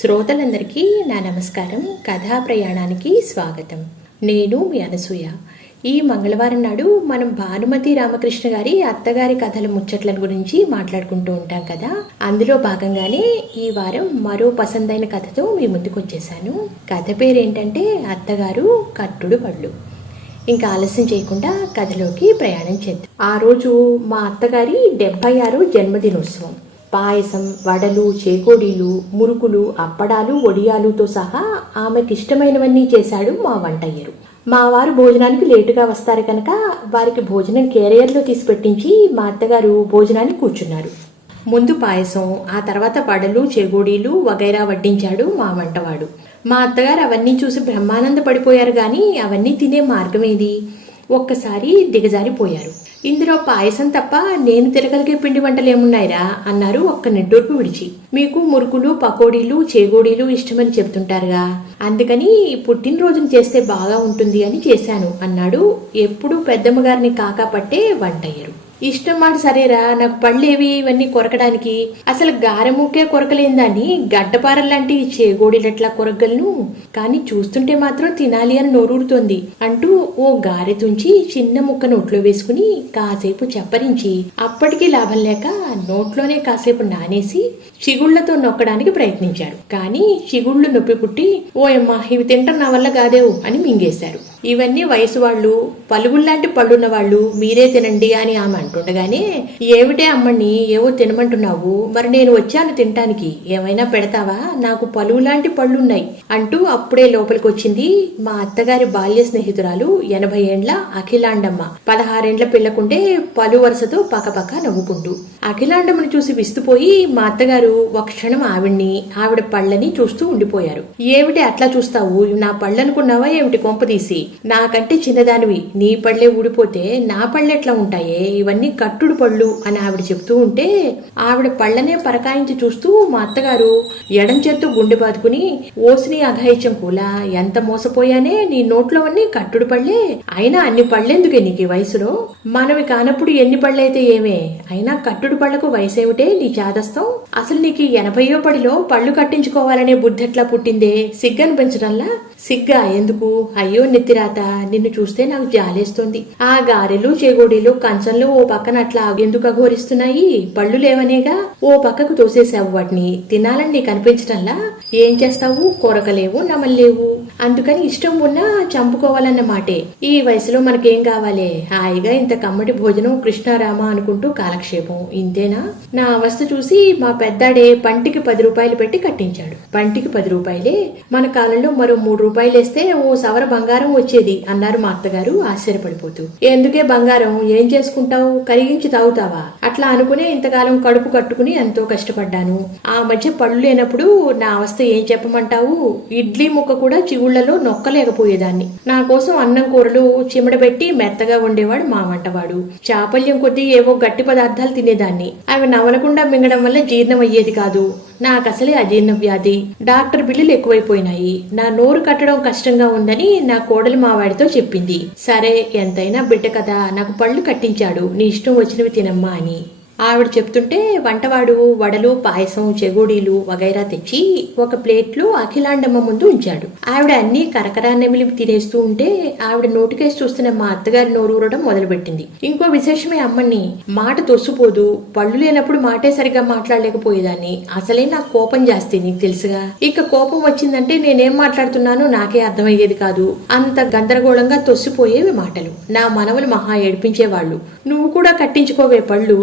శ్రోతలందరికీ నా నమస్కారం. కథా ప్రయాణానికి స్వాగతం. నేను మీ అనసూయ. ఈ మంగళవారం నాడు మనం భానుమతి రామకృష్ణ గారి అత్తగారి కథల ముచ్చట్ల గురించి మాట్లాడుకుంటూ ఉంటాం కదా. అందులో భాగంగానే ఈ వారం మరో పసందైన కథతో మీ ముందుకు వచ్చేసాను. కథ పేరేంటంటే అత్తగారు కట్టుడు పళ్ళు. ఇంకా ఆలస్యం చేయకుండా కథలోకి ప్రయాణం చేద్దాం. ఆ రోజు మా అత్తగారి 76 జన్మదినోత్సవం. పాయసం, వడలు, చేకోడీలు, మురుకులు, అప్పడాలు, వడియాలుతో సహా ఆమెకి ఇష్టమైనవన్నీ చేశాడు మా వంటయ్యరు. మా వారు భోజనానికి లేటుగా వస్తారు కనుక వారికి భోజనం కేరియర్లో తీసి పెట్టించి మా అత్తగారు భోజనానికి కూర్చున్నారు. ముందు పాయసం, ఆ తర్వాత వడలు, చేగోడీలు వగైరా వడ్డించాడు మా వంటవాడు. మా అత్తగారు అవన్నీ చూసి బ్రహ్మానంద పడిపోయారు. కానీ అవన్నీ తినే మార్గమేది? ఒక్కసారి దిగజారిపోయారు. ఇందులో పాయసం తప్ప నేను తిరగలిగే పిండి వంటలు ఏమున్నాయిరా అన్నారు ఒక్క నిట్టూర్పు విడిచి. మీకు మురుకులు, పకోడీలు, చేగోడీలు ఇష్టమని చెప్తుంటారుగా, అందుకని పుట్టినరోజును చేస్తే బాగా ఉంటుంది అని చేశాను అన్నాడు ఎప్పుడు పెద్దమ్మగారిని కాకా పట్టే వంటయ్యరు. ఇష్టం మాట సరేరా, నాకు పళ్ళేవి ఇవన్నీ కొరకడానికి? అసలు గారెముక్కే కొరకలేందాన్ని గడ్డపారల్లాంటి చేగోడీలట్లా కొరకగలను, కానీ చూస్తుంటే మాత్రం తినాలి అని నోరూరుతోంది అంటూ ఓ గారె తుంచి చిన్న ముక్క నోట్లో వేసుకుని కాసేపు చప్పరించి అప్పటికీ లాభం లేక నోట్లోనే కాసేపు నానేసి చిగుళ్లతో నొక్కడానికి ప్రయత్నించాడు. కానీ చిగుళ్లు నొప్పి పుట్టి ఓయమ్మా ఇవి తింటాం నా వల్ల కాదేవు అని మింగేశారు. ఇవన్నీ వయసు వాళ్ళు, పలుగుల్లాంటి పళ్ళున్న వాళ్ళు మీరే తినండి అని ఆమె అంటుండగానే, ఏమిటే అమ్మని ఏవో తినమంటున్నావు, మరి నేను వచ్చాను తినటానికి, ఏమైనా పెడతావా, నాకు పలుగులాంటి పళ్ళున్నాయి అంటూ అప్పుడే లోపలికి వచ్చింది మా అత్తగారి బాల్య స్నేహితురాలు 80 ఏండ్ల అఖిలాండమ్మ. 16 ఏండ్ల పిల్లకుండే పలు వరుసతో పక్కపక్క నవ్వుకుంటూ. అఖిలాండమ్మను చూసి విస్తుపోయి మా అత్తగారు ఒక క్షణం ఆవిడ పళ్ళని చూస్తూ ఉండిపోయారు. ఏమిటి అట్లా చూస్తావు, నా పళ్ళనుకున్నావా ఏమిటి కొంపదీసి? నాకంటే చిన్నదానివి, నీ పళ్ళే ఊడిపోతే నా పళ్ళెట్లా ఉంటాయే, ఇవన్నీ కట్టుడు పళ్ళు అని ఆవిడ చెప్తూ ఉంటే ఆవిడ పళ్ళనే పరకాయించి చూస్తూ మా అత్తగారు ఎడం చేత్తో గుండె బాదుకుని, ఓసిని అఘాయిత్యం కూలా, ఎంత మోసపోయానే, నీ నోట్లోవన్నీ కట్టుడు పళ్ళే, అయినా అన్ని పళ్ళెందుకే నీకు ఈ వయసులో, మనవి కానప్పుడు ఎన్ని పళ్ళైతే ఏమే, అయినా కట్టుడు పళ్లకు వయసేమిటే నీ చాదస్తం, అసలు నీకు 80వ పడిలో పళ్ళు కట్టించుకోవాలనే బుద్ధెట్లా పుట్టిందే, సిగ్గనిపించడంలా? సిగ్గా ఎందుకు, అయ్యో నెత్తిరాత, నిన్ను చూస్తే నాకు జాలేస్తోంది. ఆ గారెలు, చేగోడీలు కంచంలో ఓ పక్కన అట్లా ఎందుకు అఘోరిస్తున్నాయి, పళ్ళు లేవనేగా ఓ పక్కకు తోసేసావు, వాటిని తినాలని నీకు అనిపించడంలా? ఏం చేస్తావు, కొరకలేవు, నమల్లేవు, అందుకని ఇష్టం ఉన్నా చంపుకోవాలన్న మాటే. ఈ వయసులో మనకేం కావాలే, హాయిగా ఇంత కమ్మటి భోజనం, కృష్ణారామ అనుకుంటూ కాలక్షేపం, ఇంతేనా? నా అవస్థ చూసి మా పెద్దాడే పంటికి 10 రూపాయలు పెట్టి కట్టించాడు. పంటికి 10 రూపాయలే, మన కాలంలో మరో 3 రూపాయలు వేస్తే ఓ సవర బంగారం వచ్చేది అన్నారు మా అత్తగారు ఆశ్చర్యపడిపోతూ. ఎందుకే బంగారం, ఏం చేసుకుంటావు, కరిగించి తాగుతావా? అట్లా అనుకునే ఇంతకాలం కడుపు కట్టుకుని ఎంతో కష్టపడ్డాను. ఆ మధ్య పళ్ళు లేనప్పుడు నా అవస్థ ఏం చెప్పమంటావు? ఇడ్లీ ముక్క కూడా చిగుళ్లలో నొక్కలేకపోయేదాన్ని. నా కోసం అన్నం కూరలు చిమడబెట్టి మెత్తగా వండేవాడు మా వంటవాడు. చాపల్యం కొద్దీ ఏవో గట్టి పదార్థాలు తినేదాన్ని. అవి నవలకుండా మింగడం వల్ల జీర్ణం అయ్యేది కాదు. నాకసలే అజీర్ణ వ్యాధి, డాక్టర్ బిల్లులు ఎక్కువైపోయినాయి. నా నోరు కట్టడం కష్టంగా ఉందని నా కోడలు మావాడితో చెప్పింది. సరే, ఎంతైనా బిడ్డ కదా, నాకు పళ్ళు కట్టించాడు, నీ ఇష్టం వచ్చినవి తినమ్మా అని. ఆవిడ చెప్తుంటే వంటవాడు వడలు, పాయసం, చెగోడీలు వగైరా తెచ్చి ఒక ప్లేట్లో అఖిలాండమ్మ ముందు ఉంచాడు. ఆవిడ అన్ని కరకరా నెమిలి తినేస్తూ ఉంటే ఆవిడ నోటికేసి చూస్తున్న మా అత్తగారి నోరూరడం మొదలుపెట్టింది. ఇంకో విశేషమే అమ్మని, మాట తొస్సుపోదు, పళ్ళు లేనప్పుడు మాటే సరిగా మాట్లాడలేకపోయేదాన్ని. అసలే నాకు కోపం జాస్తి, నీకు తెలుసుగా. ఇక కోపం వచ్చిందంటే నేనేం మాట్లాడుతున్నానో నాకే అర్థమయ్యేది కాదు. అంత గందరగోళంగా తొస్సిపోయేవి మాటలు. నా మనవలు మహా ఏడిపించేవాళ్లు. నువ్వు కూడా కట్టించుకోవే పళ్ళు,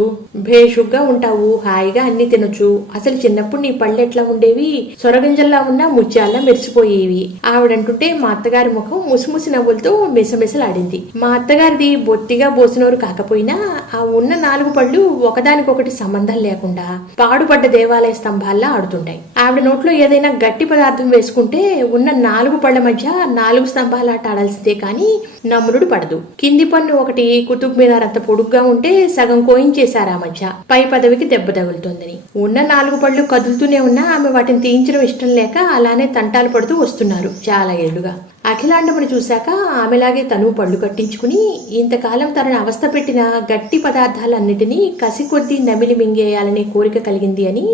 భేషుగ్గా ఉంటావు, హాయిగా అన్ని తినొచ్చు. అసలు చిన్నప్పుడు నీ పళ్ళు ఎట్లా ఉండేవి, సొరగింజల్లా ఉన్నా ముత్యాల్లా మెరిసిపోయేవి ఆవిడంటుంటే మా అత్తగారి ముఖం ముసిముసి నవ్వులతో మిసమిసలాడింది. మా అత్తగారిది బొత్తిగా బోసినోరు కాకపోయినా ఆ ఉన్న 4 పళ్ళు ఒకదానికొకటి సంబంధం లేకుండా పాడుపడ్డ దేవాలయ స్తంభాల్లా ఆడుతుంటాయి. ఆవిడ నోట్లో ఏదైనా గట్టి పదార్థం వేసుకుంటే ఉన్న 4 పళ్ల మధ్య 4 స్తంభాలాట ఆడాల్సిందే కానీ నమ్ముడు పడదు. కింది పన్ను ఒకటి కుతుబ్ మీనార్ అంత పొడుగ్గా ఉంటే సగం కోయించేశారా మధ్య, పై పదవికి దెబ్బ తగులుతోందని. ఉన్న 4 పళ్ళు కదులుతూనే ఉన్నా ఆమె వాటిని తీయించడం ఇష్టం లేక అలానే తంటాలు పడుతూ వస్తున్నారు చాలా ఏళ్లుగా. అఖిలాండమును చూశాక ఆమెలాగే తను పళ్ళు కట్టించుకుని ఇంతకాలం తనను అవస్థ పెట్టిన గట్టి పదార్థాలన్నిటినీ కసి కొద్దీ నమిలి మింగేయాలనే కోరిక కలిగింది అని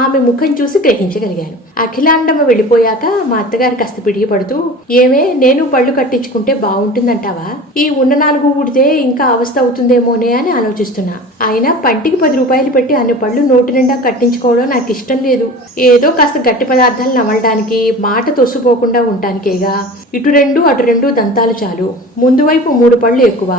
ఆమె ముఖం చూసి గ్రహించగలిగాను. అఖిలాండమ వెళ్ళిపోయాక మా అత్తగారు కాస్త పిడిగి పడుతూ, ఏమే నేను పళ్ళు కట్టించుకుంటే బాగుంటుందంటావా? ఈ ఉన్న 4 ఊడితే ఇంకా అవస్థ అవుతుందేమోనే అని ఆలోచిస్తున్నా. అయినా పంటికి 10 రూపాయలు పెట్టి అన్ని పళ్ళు నోటి నిండా కట్టించుకోవడం నాకు ఇష్టం లేదు. ఏదో కాస్త గట్టి పదార్థాలు నమలడానికి, మాట తొసుపోకుండా ఉండటానికేగా. ఇటు 2 అటు 2 దంతాలు చాలు. ముందు వైపు 3 పళ్ళు ఎక్కువ,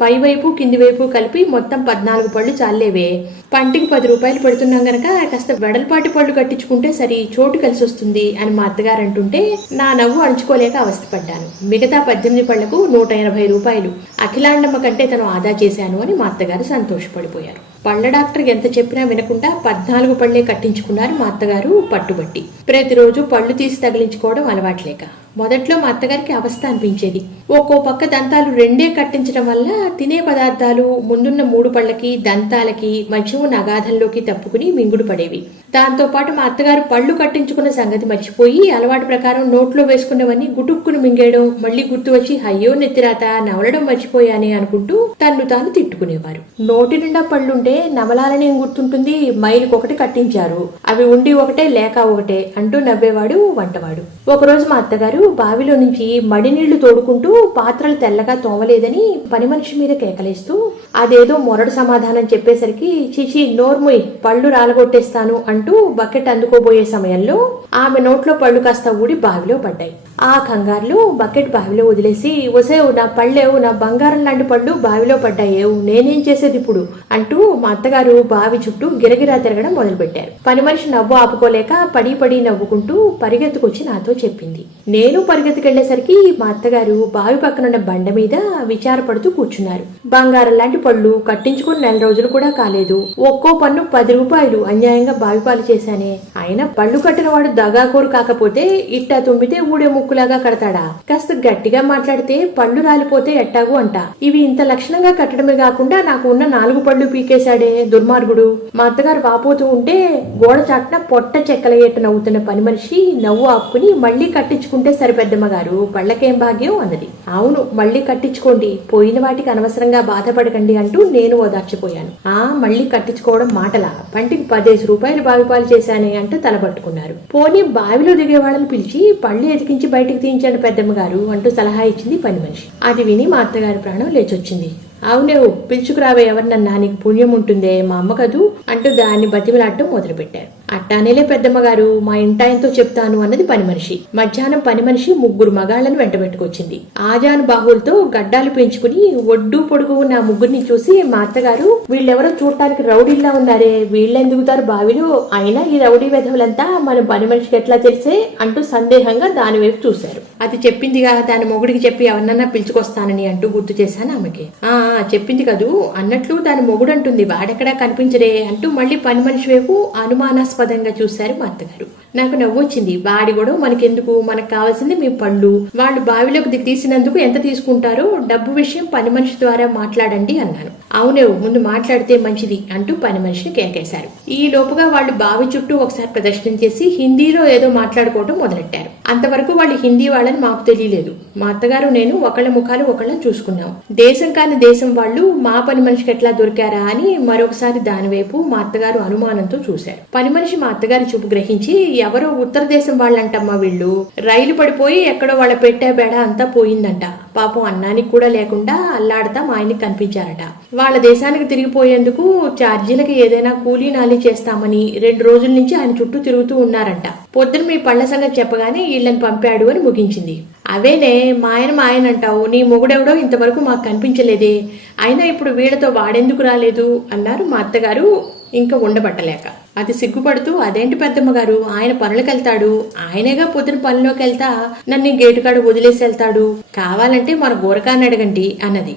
పైవైపు కింది వైపు కలిపి మొత్తం 14 పళ్ళు చాలేవే. పంటికి 10 రూపాయలు పెడుతున్నాం గనక కాస్త వెడల్పాటి పళ్ళు కట్టించుకుంటే సరి, చోటు కలిసి వస్తుంది అని మా అత్తగారు అంటుంటే నా నవ్వు అణుచుకోలేక అవస్థపడ్డాను. మిగతా 18 పళ్లకు 180 రూపాయలు అఖిలాండమ్మ కంటే తను ఆదా చేశాను అని మా అత్తగారు సంతోషపడిపోయారు. పళ్ళ డాక్టర్ ఎంత చెప్పినా వినకుండా 14 పళ్లే కట్టించుకున్నారు మా అత్తగారు పట్టుబట్టి. ప్రతిరోజు పళ్ళు తీసి తగిలించుకోవడం అలవాట్లేక మొదట్లో మా అత్తగారికి అవస్థ అనిపించేది. ఒక్కో పక్క దంతాలు 2 కట్టించడం వల్ల తినే పదార్థాలు ముందున్న 3 పళ్ళకి, దంతాలకి మధ్య నగాధంలోకి తప్పుకుని మింగుడు పడేవి. దాంతో పాటు మా అత్తగారు పళ్ళు కట్టించుకున్న సంగతి మర్చిపోయి అలవాటు ప్రకారం నోట్లో వేసుకున్నవన్నీ గుటుక్కును మింగేయడం, మళ్లీ గుర్తు వచ్చి అయ్యో నెత్తిరాత నవలడం మర్చిపోయానే అనుకుంటూ తన్ను తాను తిట్టుకునేవారు. నోటి నిండా పళ్ళుంటే నవలాలని గుర్తుంటుంది, మైలుకొకటి కట్టించారు, అవి ఉండి ఒకటే లేక ఒకటే అంటూ నవ్వేవాడు వంటవాడు. ఒకరోజు మా అత్తగారు బావిలో నుంచి మడి నీళ్లు తోడుకుంటూ పాత్రలు తెల్లగా తోమలేదని పని మనిషి మీద కేకలేస్తూ అదేదో మొరడు సమాధానం చెప్పేసరికి చిచి నోర్ముయ్ పళ్ళు రాలగొట్టేస్తాను అంటూ బకెట్ అందుకోబోయే సమయంలో ఆమె నోట్లో పళ్ళు కాస్త ఊడి బావిలో పడ్డాయి. ఆ కంగారులో బకెట్ బావిలో వదిలేసి, ఒసేవు నా పళ్ళేవు, నా బంగారం లాంటి పళ్ళు బావిలో పడ్డాయేవు, నేనేం చేసేది ఇప్పుడు అంటూ మా అత్తగారు బావి చుట్టూ గిరగిరా తిరగడం మొదలుపెట్టారు. పని మనిషి నవ్వు ఆపుకోలేక పడి పడి నవ్వుకుంటూ పరిగెత్తుకొచ్చి నాతో చెప్పింది. నేను పరిగెత్తుకెళ్లేసరికి మా అత్తగారు బావి పక్కనున్న బండ మీద విచారపడుతూ కూర్చున్నారు. బంగారం లాంటి పళ్ళు కట్టించుకుని 4 రోజులు కూడా కాలేదు, ఒక్కో పన్ను 10 రూపాయలు అన్యాయంగా బావిపాలు చేశానే. అయినా పళ్ళు కట్టిన వాడు దగాకోరు కాకపోతే ఇట్టా తుమ్మితే ఊడే ముక్కులాగా కడతాడా? కాస్త గట్టిగా మాట్లాడితే పళ్ళు రాలిపోతే ఎట్టాగు అంట. ఇవి ఇంత లక్షణంగా కట్టడమే కాకుండా నాకు ఉన్న 4 పళ్ళు పీకేశాడే దుర్మార్గుడు. మా అత్తగారు వాపోతూ ఉంటే గోడ చాటున పొట్ట చెక్కలయ్యేట నవ్వుతున్న పని మనిషి నవ్వు ఆపుకుని మళ్లీ కట్టించుకుంటే సరిపెద్దమ్మ గారు, పళ్ళకేం భాగ్యం అన్నది. అవును మళ్లీ కట్టించుకోండి, పోయిన వాటికి అనవసరంగా బాధపడకండి అంటూ నేను ఓదార్చిపోయాను. మళ్లీ కట్టించుకోవడం మాటలా, పంటికి 15 రూపాయలు బావిపాలు చేశానే అంటూ తలపట్టుకున్నారు. పోనీ బావిలో దిగే వాళ్ళని పిలిచి పళ్ళు ఎతికించి బయటికి తీయించండి పెద్దమ్మ గారు అంటూ సలహా ఇచ్చింది పని మనిషి. అది విని మా అత్తగారి ప్రాణం లేచొచ్చింది. అవునేవు పిలుచుకురావే ఎవరినన్నా, నీకు పుణ్యం ఉంటుందే మా అమ్మ కదూ అంటూ దాన్ని బతిమిలాడటం మొదలుపెట్టారు. అట్టానేలే పెద్దమ్మ గారు, మా ఇంటాయంతో చెప్తాను అన్నది పని మనిషి. మధ్యాహ్నం పని మనిషి 3 మగాళ్లను వెంటబెట్టుకొచ్చింది. ఆజాను బాహువులతో గడ్డాలు పెంచుకుని ఒడ్డు పొడుగు నా 3ని చూసి మా అత్తగారు, వీళ్ళెవరో చూడటానికి రౌడీల్లా ఉన్నారే, వీళ్ళెందుకుతారు బావిలో, అయినా ఈ రౌడీ వెధవులంతా మన పని మనిషికి ఎట్లా తెలిసే అంటూ సందేహంగా దాని వైపు చూశారు. అది చెప్పిందిగా దాని మొగుడికి చెప్పి ఎవరినన్నా పిలుచుకొస్తానని అంటూ గుర్తు చేశాను ఆమెకి. చెప్పింది కదూ అన్నట్లు దాని మొగుడు అంటుంది, వాడెక్కడా కనిపించడే అంటూ మళ్ళీ పని మనిషి వైపు అనుమానాస్పదంగా చూశారు మా అత్తగారు. నాకు నవ్వొచ్చింది. వాడి గొడవ మనకెందుకు, మనకు కావాల్సింది మీ పళ్ళు. వాళ్ళు బావిలోకి తీసినందుకు ఎంత తీసుకుంటారో డబ్బు విషయం పని మనిషి ద్వారా మాట్లాడండి అన్నాను. అవునేవు ముందు మాట్లాడితే మంచిది అంటూ పని మనిషిని కేకేశారు. ఈ లోపుగా వాళ్ళు బావి చుట్టూ ఒకసారి ప్రదర్శన చేసి హిందీలో ఏదో మాట్లాడుకోవటం మొదలెట్టారు. అంతవరకు వాళ్ళు హిందీ వాళ్ళని మాకు తెలియలేదు. మా అత్తగారు నేను ఒకళ్ళ ముఖాలు ఒకళ్ళని చూసుకున్నాం. దేశం కాని దేశం వాళ్ళు మా పని మనిషికి ఎట్లా దొరికారా అని మరొకసారి దానివైపు మా అత్తగారు అనుమానంతో చూశారు. పని మనిషి మా అత్తగారి చూపు గ్రహించి, ఎవరో ఉత్తర దేశం వాళ్ళంటమ్మా వీళ్ళు, రైలు పడిపోయి ఎక్కడో వాళ్ళ పెట్టే బేడ అంతా పోయిందంట, పాపం అన్నానికి కూడా లేకుండా అల్లాడతా మా ఆయనకి కనిపించారట. వాళ్ళ దేశానికి తిరిగిపోయేందుకు ఛార్జీలకి ఏదైనా కూలీ నాలి చేస్తామని 2 రోజుల నుంచి ఆయన చుట్టూ తిరుగుతూ ఉన్నారంట. పొద్దున మీ పళ్ళ సంగతి చెప్పగానే వీళ్ళని పంపాడు అని ముగించింది. అవేనే మా ఆయన అంటావు, నీ మొగుడెవడో ఇంతవరకు మాకు కనిపించలేదే, అయినా ఇప్పుడు వీళ్ళతో వాడెందుకు రాలేదు అన్నారు మా అత్తగారు ఇంకా ఉండబట్టలేక. అది సిగ్గుపడుతూ, అదేంటి పెద్దమ్మ గారు, ఆయన పనులకు వెళ్తాడు, ఆయనేగా పొద్దున పనిలోకి వెళ్తా నన్ను గేటుకాడు వదిలేసి వెళ్తాడు, కావాలంటే మన గోరకాన్ని అడగండి అన్నది.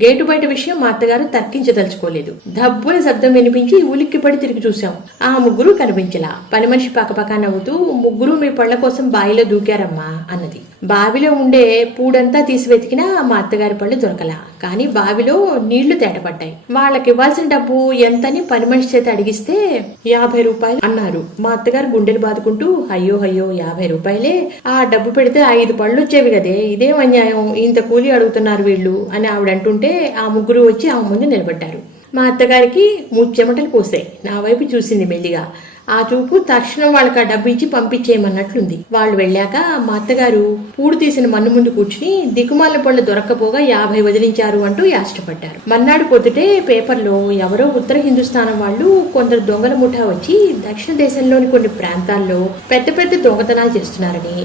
గేటు బయట విషయం మా అత్తగారు తర్కించదలుచుకోలేదు. దబ్బున శబ్దం వినిపించి ఉలిక్కిపడి తిరిగి చూశాం. ఆ ముగ్గురు కనిపించలా. పని మనిషి పక్కపక్క నవ్వుతూ, ముగ్గురు మీ పళ్ళ కోసం బావిలో దూకారమ్మా అన్నది. బావిలో ఉండే పూడంతా తీసి వెతికినా మా అత్తగారి పళ్ళు దొరకలా. కానీ బావిలో నీళ్లు తేటపడ్డాయి. వాళ్ళకి ఇవ్వాల్సిన డబ్బు ఎంతని పని మనిషి చేత అడిగిస్తే 50 రూపాయలు అన్నారు. మా అత్తగారు గుండెలు బాదుకుంటూ, అయ్యో 50 రూపాయలే, ఆ డబ్బు పెడితే 5 పళ్ళు వచ్చేవి కదే, ఇదేం అన్యాయం, ఇంత కూలి అడుగుతున్నారు వీళ్ళు అని ఆవిడ అంటుంటే ఆ ముగ్గురు వచ్చి ఆ ముందు నిలబడ్డారు. మా అత్తగారికి ముచ్చెమటలు పోసాయి. నా వైపు చూసింది మెల్లిగా. ఆ చూపు తక్షణం వాళ్ళకి ఆ డబ్బు ఇచ్చి పంపించేయమన్నట్లుంది. వాళ్ళు వెళ్ళాక మా అత్తగారు పూడు తీసిన మన్ను ముందు కూర్చుని దిక్కుమాల పళ్ళు దొరక్కపోగా 50 వదిలించారు అంటూ యాష్టపడ్డారు. మర్నాడు పొద్దుటే పేపర్లో ఎవరో ఉత్తర హిందుస్థానం వాళ్ళు కొందరు దొంగల ముఠా వచ్చి దక్షిణ దేశంలోని కొన్ని ప్రాంతాల్లో పెద్ద పెద్ద దొంగతనాలు చేస్తున్నారని,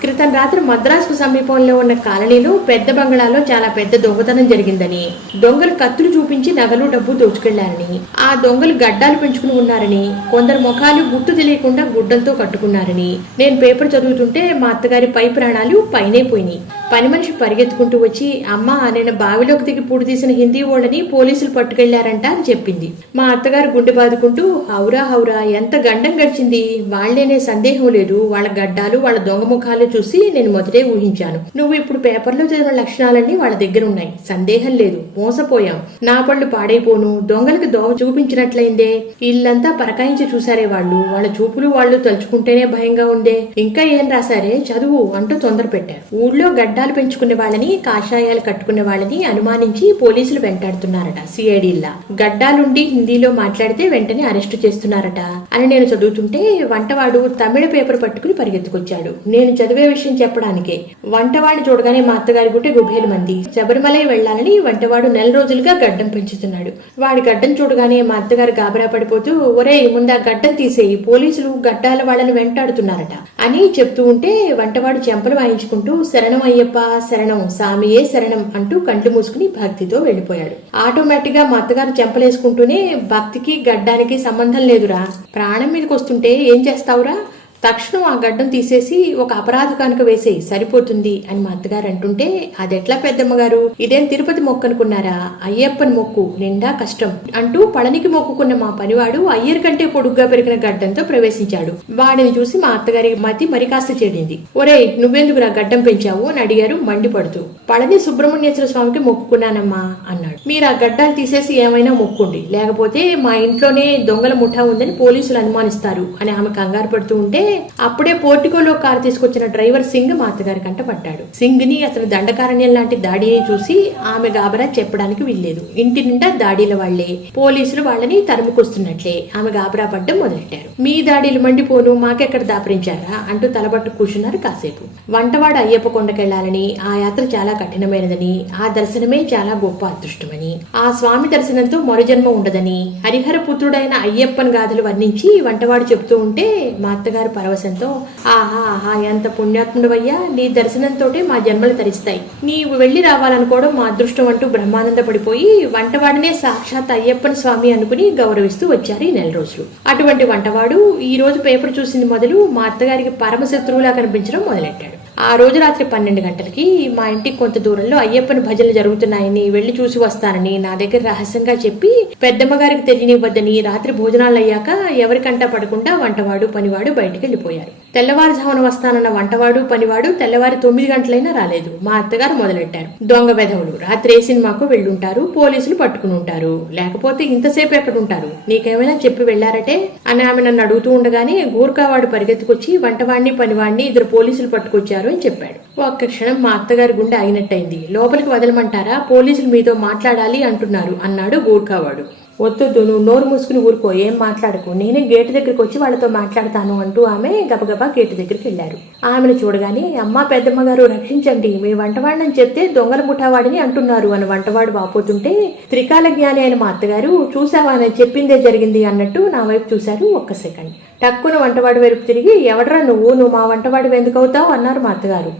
క్రితం రాత్రి మద్రాసు సమీపంలో ఉన్న కాలనీలో పెద్ద బంగళాలో చాలా పెద్ద దొంగతనం జరిగిందని, దొంగలు కత్తులు చూపించి నగలు డబ్బు దోచుకెళ్లారని, ఆ దొంగలు గడ్డాలు పెంచుకుని ఉన్నారని, కొందరు ముఖాలు గుర్తు తెలియకుండా గుడ్డలతో కట్టుకున్నారని నేను పేపర్ చదువుతుంటే మా అత్తగారి పై ప్రాణాలు పైనే పోయినాయి. పని మనిషి పరిగెత్తుకుంటూ వచ్చి, అమ్మా నేను బావిలోకి దిగి పూడి తీసిన హిందీ ఓళ్ళని పోలీసులు పట్టుకెళ్లారంట అని చెప్పింది. మా అత్తగారు గుండె బాదుకుంటూ, హౌరా ఎంత గండం గడిచింది, వాళ్లేనే సందేహం లేదు, వాళ్ళ గడ్డాలు వాళ్ళ దొంగ ముఖాలు చూసి నేను మొదటే ఊహించాను. నువ్వు ఇప్పుడు పేపర్లో చదివిన లక్షణాలన్నీ వాళ్ళ దగ్గర ఉన్నాయి, సందేహం లేదు, మోసపోయాం, నా పళ్ళు పాడైపోను, దొంగలకు దోవ చూపించినట్లయిందే, ఇల్లంతా పరకాయించి చూసారే వాళ్ళు, వాళ్ళ చూపులు వాళ్ళు తలుచుకుంటేనే భయంగా ఉందే, ఇంకా ఏం రాశారే చదువు అంటూ తొందర పెట్టారు. ఊళ్ళో గడ్డాలు పెంచుకునే వాళ్ళని, కాషాయాలు కట్టుకునే వాళ్ళని అనుమానించి పోలీసులు వెంటాడుతున్నారట సిఐడిల్లా. గడ్డాలుండి హిందీలో మాట్లాడితే వెంటనే అరెస్టు చేస్తున్నారట అని నేను చదువుతుంటే వంటవాడు తమిళ పేపర్ పట్టుకుని పరిగెత్తుకొచ్చాడు. నేను చదివే విషయం చెప్పడానికే. వంటవాడిని చూడగానే మా అత్తగారి గుంటె గుబేలు మంది. శబరిమలై వెళ్లాలని వంటవాడు 4 రోజులుగా గడ్డం పెంచుతున్నాడు. వాడి గడ్డం చూడగానే మా అత్తగారు గాబరా పడిపోతూ, ఒరే ముందా గడ్డం తీసేయి, పోలీసులు గడ్డాల వాళ్ళని వెంటాడుతున్నారట అని చెప్తూ ఉంటే వంటవాడు చెంపలు వాయించుకుంటూ, శరణం అయ్యప్ప శరణం, సామియే శరణం అంటూ కంట్లు మూసుకుని భక్తితో వెళ్లిపోయాడు. ఆటోమేటిక్ గా మా అత్తగారు చెంపలేసుకుంటూనే, భక్తికి గడ్డానికి సంబంధం లేదురా, ప్రాణం మీదకి వస్తుంటే ఏం చేస్తావురా, తక్షణం ఆ గడ్డం తీసేసి ఒక అపరాధ కానుక వేసేయి సరిపోతుంది అని మా అత్తగారు అంటుంటే, అదెట్లా పెద్దమ్మగారు, ఇదేం తిరుపతి మొక్కు అనుకున్నారా, అయ్యప్పని మొక్కు, నిండా కష్టం అంటూ పళనికి మొక్కుకున్న మా పనివాడు అయ్యర్ కంటే పొడుగ్గా పెరిగిన గడ్డంతో ప్రవేశించాడు. వాడిని చూసి మా అత్తగారి మతి మరి కాస్త చెడింది. ఒరేయ్ నువ్వెందుకురా గడ్డం పెంచావు అని అడిగారు మండిపడుతూ. పళని సుబ్రహ్మణ్యేశ్వర స్వామికి మొక్కుకున్నానమ్మా అన్నాడు. మీరు ఆ గడ్డాలు తీసేసి ఏమైనా మొక్కుండి, లేకపోతే మా ఇంట్లోనే దొంగల ముఠా ఉందని పోలీసులు అనుమానిస్తారు అని ఆమె కంగారు పడుతూ ఉంటే, అప్పుడే పోర్టికోలో కారు తీసుకొచ్చిన డ్రైవర్ సింగ్ మా అత్తగారి కంట పడ్డాడు. సింగ్ ని అతను దండకారణ్యం లాంటి దాడిని చూసి ఆమె గాబరా చెప్పడానికి వీల్లేదు. ఇంటి నిండా దాడిల వాళ్లే, పోలీసులు వాళ్ళని తరుముకొస్తున్నట్లే ఆమె గాబరా పడ్డం మొదలెట్టారు. మీ దాడిలు మండిపోను, మాకెక్కడ దాపరించారా అంటూ తలబట్టు కూర్చున్నారు కాసేపు. వంటవాడు అయ్యప్ప కొండకెళ్లాలని, ఆ యాత్ర చాలా కఠినమైనదని, ఆ దర్శనమే చాలా గొప్ప అదృష్టమని, ఆ స్వామి దర్శనంతో మరుజన్మ ఉండదని హరిహర పుత్రుడైన అయ్యప్పన్ గాథలు వర్ణించి వంటవాడు చెప్తూ ఉంటే మా అత్తగారు పరవశంతో, ఆహా ఎంత పుణ్యాత్ముడవయ్యా, నీ దర్శనంతోటే మా జన్మలు తరిస్తాయి, నీవు వెళ్లి రావాలనుకోవడం మా అదృష్టం అంటూ బ్రహ్మానంద పడిపోయి వంటవాడినే సాక్షాత్ అయ్యప్పన్ స్వామి అనుకుని గౌరవిస్తూ వచ్చారు ఈ 4 రోజులు. అటువంటి వంటవాడు ఈ రోజు పేపర్ చూసింది మొదలు మా అత్తగారికి పరమశత్రువులా కనిపించడం మొదలెట్టాడు. ఆ రోజు రాత్రి 12 గంటలకి మా ఇంటికి కొంత దూరంలో అయ్యప్పని భజనలు జరుగుతున్నాయని వెళ్లి చూసి వస్తానని నా దగ్గర రహస్యంగా చెప్పి పెద్దమ్మగారికి తెలియనివ్వద్దని రాత్రి భోజనాలు అయ్యాక ఎవరికంటా పడకుండా వంటవాడు పనివాడు బయటికి వెళ్లిపోయారు. తెల్లవారుజామున వస్తానన్న వంటవాడు పనివాడు తెల్లవారి 9 గంటలైనా రాలేదు. మా అత్తగారు మొదలెట్టారు, దొంగ వెధవులు రాత్రి ఏ సినిమాకు వెళ్ళుంటారు, పోలీసులు పట్టుకుని ఉంటారు, లేకపోతే ఇంతసేపు ఎక్కడుంటారు, నీకేమైనా చెప్పి వెళ్లారటే అని ఆమె నన్ను అడుగుతూ ఉండగానే గూర్ఖావాడు పరిగెత్తుకొచ్చి వంటవాడిని పనివాడిని 2 పోలీసులు పట్టుకొచ్చారు అని చెప్పాడు. ఒక్క క్షణం మా అత్తగారి గుండె ఆగినట్టయింది. లోపలికి వదలమంటారా, పోలీసులు మీతో మాట్లాడాలి అంటున్నారు అన్నాడు గూర్ఖావాడు. వద్దు నువ్వు నోరు మూసుకుని ఊరుకో, ఏం మాట్లాడకు, నేనే గేటు దగ్గరికి వచ్చి వాళ్ళతో మాట్లాడతాను అంటూ ఆమె గబగబా గేటు దగ్గరికి వెళ్లారు. ఆమెను చూడగానే, అమ్మా పెద్దమ్మగారు రక్షించండి, మీ వంటవాడిని చెప్తే దొంగల ముఠావాడిని అంటున్నారు అని వంటవాడు వాపోతుంటే, త్రికాల జ్ఞాని అయిన మా అత్తగారు, చూసావా నేను చెప్పిందే జరిగింది అన్నట్టు నా వైపు చూశారు. ఒక్క సెకండ్ టక్కున వంటవాడి వైపు తిరిగి, ఎవడరా నువ్వు మా వంటవాడి ఎందుకు అవుతావు అన్నారు మా అత్తగారు.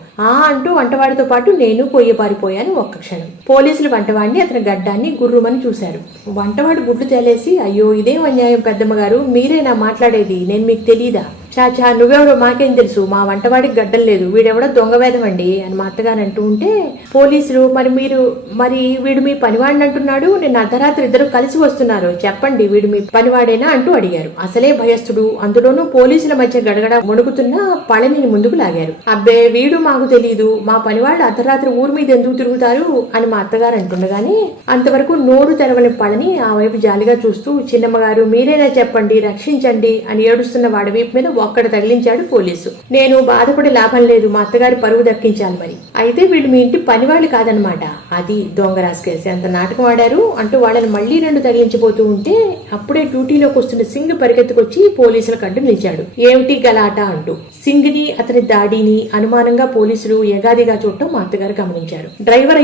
అంటూ వంటవాడితో పాటు నేను పొయ్యి పారిపోయాను. ఒక్క క్షణం పోలీసులు వంటవాడిని అతని గడ్డాన్ని గుర్రుమని చూశారు. వంటవాడు గుడ్లు తేలేసి, అయ్యో ఇదేం అన్యాయం పెద్దమ్మగారు, మీరేనా మాట్లాడేది, నేను మీకు తెలీదా, చాచా నువ్వెవరో మాకేం తెలుసు, మా వంటవాడికి గడ్డం లేదు, వీడెవడో దొంగవేదం అండి అని మా అత్తగారు అంటూ ఉంటే పోలీసులు మరి వీడు మీ పనివాడిని అంటున్నాడు, నేను అర్ధరాత్రి ఇద్దరు కలిసి వస్తున్నారు, చెప్పండి వీడు మీ పనివాడేనా అంటూ అడిగారు. అసలే భయస్థుడు, అందులోనూ పోలీసుల మధ్య గడగడ వణుకుతున్న పళనిని ముందుకు లాగారు. అబ్బే వీడు మాకు తెలియదు, మా పనివాళ్ళు అర్ధరాత్రి ఊరి మీద ఎందుకు తిరుగుతారు అని మా అత్తగారు అంటుండగానే అంతవరకు నోరు తెరవని పళని ఆ వైపు జాలిగా చూస్తూ, చిన్నమ్మగారు మీరేనా చెప్పండి, రక్షించండి అని ఏడుస్తున్న వాడి వైపు మీద ఒక్కడ తగిలించాడు పోలీసు. నేను బాధపడే లాభం లేదు, మా అత్తగారి పరువు దక్కించాలి మరి. అయితే వీళ్ళు మీ ఇంటి పనివాళ్ళు కాదనమాట, అది దొంగ రాసుకేసి అంత నాటకం ఆడారు అంటూ వాళ్ళని మళ్లీ రెండు తగిలించిపోతూ ఉంటే అప్పుడే డ్యూటీలోకి వస్తున్న సింగ్ పరిగెత్తుకొచ్చి పోలీసుల కంటూ నిలిచాడు. ఏమిటి గలాట అంటూ సింగ్ ని అతని దాడిని అనుమానంగా పోలీసులు ఎగాదిగా చూడటం మా అత్తగారు గమనించారు. డ్రైవర్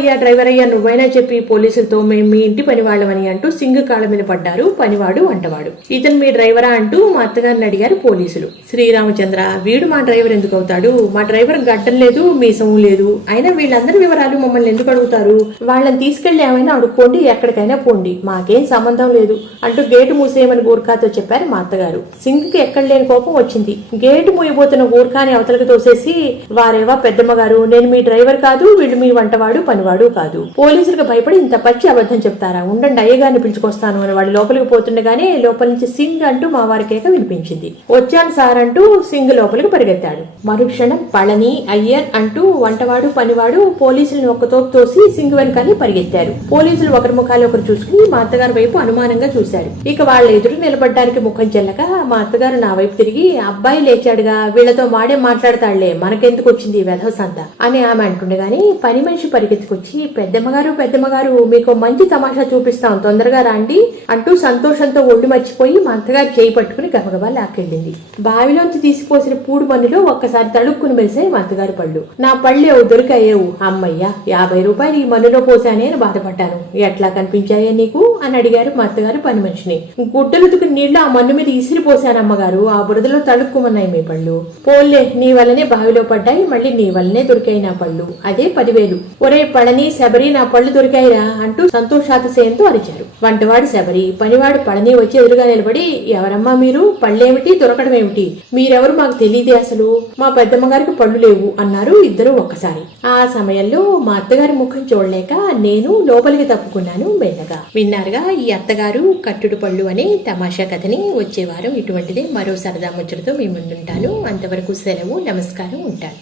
అయ్యా నువ్వైనా చెప్పి పోలీసులతో మేము మీ ఇంటి పనివాళ్ళమని అంటూ సింగ్ కాళ్ళ మీద పడ్డారు పనివాడు వంటవాడు. ఇతను మీ డ్రైవరా అంటూ మా అత్తగారిని అడిగారు పోలీసులు. శ్రీరామచంద్ర, వీడు మా డ్రైవర్ ఎందుకు అవుతాడు, మా డ్రైవర్ గడ్డం లేదు మీసము లేదు, అయినా వీళ్ళందరి వివరాలు మమ్మల్ని ఎందుకు అడుగుతారు, వాళ్ళని తీసుకెళ్లి ఏమైనా అడుక్కోండి, ఎక్కడికైనా పోండి, మాకేం సంబంధం లేదు అంటూ గేటు మూసేయమని గూర్ఖాతో చెప్పారు మా అత్తగారు. సింగ్ కి ఎక్కడ లేని కోపం వచ్చింది. గేటు మూయబోతున్న గూర్ఖాని అవతలకు తోసేసి, వారేవా పెద్దమ్మగారు, నేను మీ డ్రైవర్ కాదు, వీళ్ళు మీ వంటవాడు పనివాడు కాదు, పోలీసులకు భయపడి ఇంత పచ్చి అబద్ధం చెప్తారా, ఉండండి అయ్యగారిని పిలుచుకొస్తాను అని వాడు లోపలికి పోతుండగానే లోపల నుంచి సింగ్ అంటూ మా వారి కేక వినిపించింది. వచ్చాను సార్ అంటూ సింగ్ లోపలికి పరిగెత్తాడు. మరుక్షణం పళని అయ్యర్ అంటూ వంటవాడు పనివాడు పోలీసులను ఒక్కతోపు తోసి సింగ్ వెనకాలి పరిగెత్తారు. పోలీసులు ఒకరి ముఖాలు ఒకరు చూసుకుని మా అత్తగారి వైపు అనుమానంగా చూశారు. ఇక వాళ్ళ ఎదురు నిలబడ్డానికి ముఖం చెల్లక మా అత్తగారు నా వైపు తిరిగి, అబ్బాయి లేచాడుగా, వీళ్లతో మాడే మాట్లాడతాళ్లే, మనకెందుకు వచ్చింది వెధవసంత అని ఆమె అంటుండగాని పని మనిషి పరిగెత్తుకొచ్చి, పెద్దమ్మగారు మీకు మంచి తమాషా చూపిస్తాం, తొందరగా రాండి అంటూ సంతోషంతో ఒళ్ళు మర్చిపోయి మా అత్తగారు చేయి పట్టుకుని గబగబా లాక్కెళ్ళింది. బావిలోంచి తీసిపోసిన పూడు మన్నులో ఒక్కసారి తడుక్కుని మెరిసాయి మా అత్తగారి పళ్ళు. నా పళ్ళేవు దొరికాయేవు, అమ్మయ్యా 50 రూపాయలు ఈ మన్నులో పోసానే అని బాధపడ్డాను, ఎట్లా కనిపించాయా నీకు అని అడిగారు మా అత్తగారు పని మనిషిని. గుడ్డలుతుకు నీళ్లు ఆ మన్ను మీద ఇసిరిపోసానమ్మగారు, ఆ బురదలో తడుక్కుమన్నాయి మీ పళ్ళు. పోలే నీ వల్లనే బావిలో పడ్డాయి, మళ్ళీ నీ వల్లనే దొరికాయి నా పళ్ళు, అదే 10,000. ఒరే పళని శబరి నా పళ్ళు దొరికాయిరా అంటూ సంతోషాతిశయంతో అరిచారు. వంటవాడు శబరి పనివాడు పళని వచ్చి ఎదురుగా నిలబడి, ఎవరమ్మా మీరు, పళ్ళేమిటి దొరకడం ఏమిటి, మీరెవరు మాకు తెలియదే, అసలు మా పెద్దమ్మగారికి పళ్ళు లేవు అన్నారు ఇద్దరు ఒక్కసారి. ఆ సమయంలో మా అత్తగారి ముఖం చూడలేక నేను లోపలికి తప్పుకున్నాను మెల్లగా. విన్నారుగా ఈ అత్తగారు కట్టుడు పళ్ళు అనే తమాషా కథని. వచ్చే వారం ఇటువంటిదే మరో సరదా ముచ్చటతో మీ ముందుంటాను. అంతవరకు సెలవు, నమస్కారం, ఉంటాను.